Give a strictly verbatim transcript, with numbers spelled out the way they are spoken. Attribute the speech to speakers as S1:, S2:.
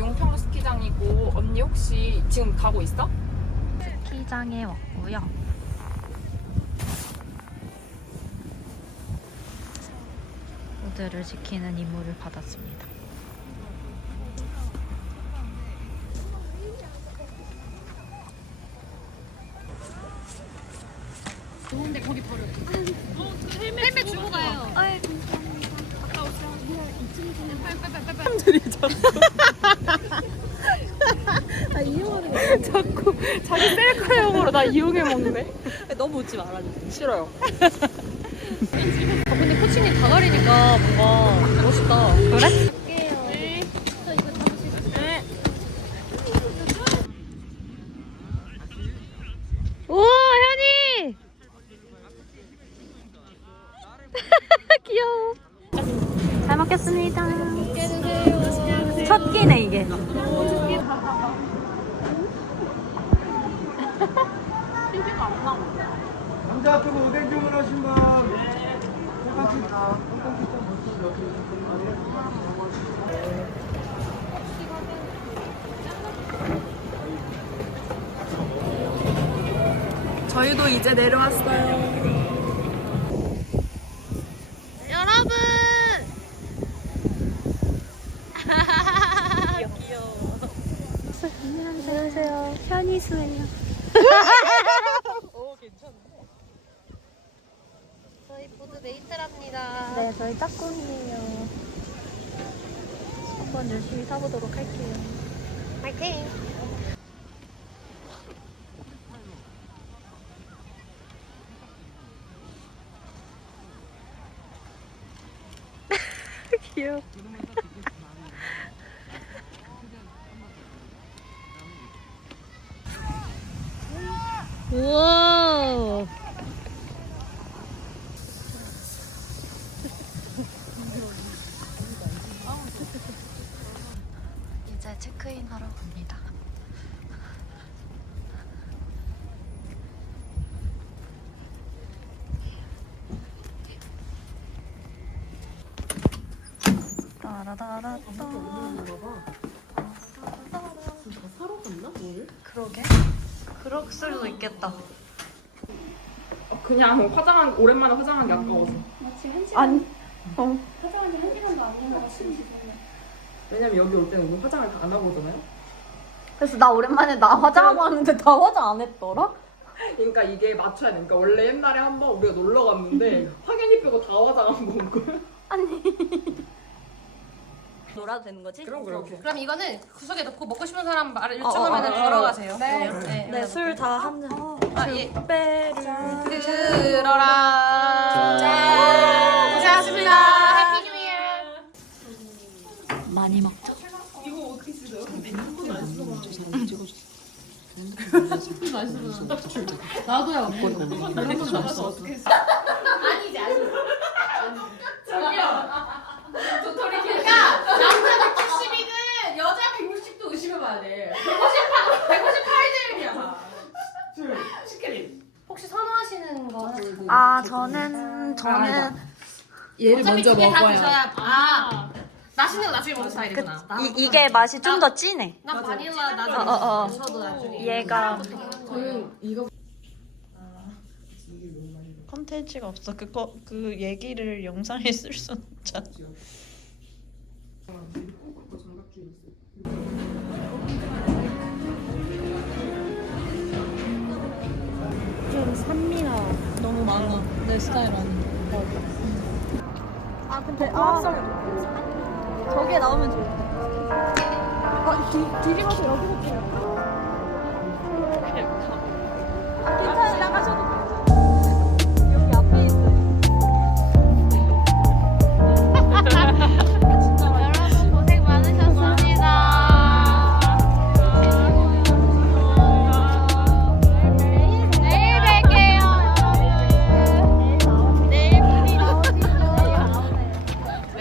S1: 용평 스키장이고 언니 혹시 지금 가고 있어?
S2: 스키장에 왔고요. 모두를 지키는 임무를 받았습니다.
S3: 좋은데 거기 버려. 어, 헬멧, 헬멧 주고 가요. 아이, 갔다 오세요. 사람들이
S4: 아 이용하는 거
S1: 자꾸 자기 셀카용으로 나 이용해 먹네.
S4: 너무 웃지 말아주세요.
S1: 싫어요.
S4: 아 근데 코치님 다 가리니까 뭔가 멋있다.
S2: 그래?
S3: 갈게요. 네. 저 이거 잡으시고. 네.
S2: 우와, 현이! 귀여워. 잘 먹겠습니다. 첫 끼네, 이게.
S5: 남자 앞으로 오뎅 주문하신 분. 똑같이 다. 똑같이
S1: 저희도 이제 내려왔어요.
S2: 여러분! 안녕하세요. 현이수예요.
S4: 저희 모두 메이트랍니다.
S2: 네, 저희 짝꿍이에요. 한번 열심히 타보도록 할게요.
S4: 파이팅!
S2: 귀여워. 우와. 이제 체크인 하러 갑니다. 따라다라따.
S4: 사러 갔나? 뭘?
S2: 그러게. 그럴 수도 있겠다.
S1: 그냥 화장한 오랜만에 화장한 게 아까워서.
S3: 마치 한 시간.
S1: 아니. 어.
S3: 화장한 지 한 시간도 안 된 것 같은
S1: 왜냐면 여기 올 때는 우리 화장을 다 안 하고 오잖아요.
S2: 그래서 나 오랜만에 나 화장하고 왔는데 나 화장 안 했더라?
S1: 그러니까 이게 맞춰야 되니까 원래 옛날에 한 번 우리가 놀러 갔는데 확연히 빼고 다 화장한 거 온 거야.
S4: 놀아도 되는 거지?
S1: 그럼 그렇게.
S3: 그럼 이거는 구석에 넣고 먹고 싶은 사람 말을
S2: 어,
S3: 요청하면
S2: 어, 어,
S3: 걸어가세요.
S1: 네.
S3: 네.
S2: 네, 술 다 한 잔.
S3: 아, 예.
S2: 빼를.
S3: 들어라. 짠. 고생하셨습니다. 해피 뉴 이어.
S2: 많이 먹자.
S3: 나도야. 아니지 아니지. 저기요. 도토리 그러니까 남자 백칠십이든 여자 백육십도 의심해봐야 돼. 백오십팔, 백오십팔 잼이야. 시크릿. 혹시 선호하시는 거 하시고?
S2: 아, 저는 저는
S3: 얘를 먼저 먹어야. 아, 맛있는 거 나중에 먹는 스타일이구나.
S2: 이, 이게 맛이 좀 더 진해.
S3: 난 바닐라 나중에.
S2: 어, 어, 어.
S3: 저도 나중에.
S2: 얘가
S1: 저는 이거
S6: 컨텐츠가 없어. 그거 그 얘기를 영상에 쓸 수는 없잖아.
S4: 좀 산미나
S6: 너무 많아. 내 스타일 아닌데.
S4: 아 근데 아 저게 나오면 좋은데 아 뒤, 뒤집어서 여기서 찍을까?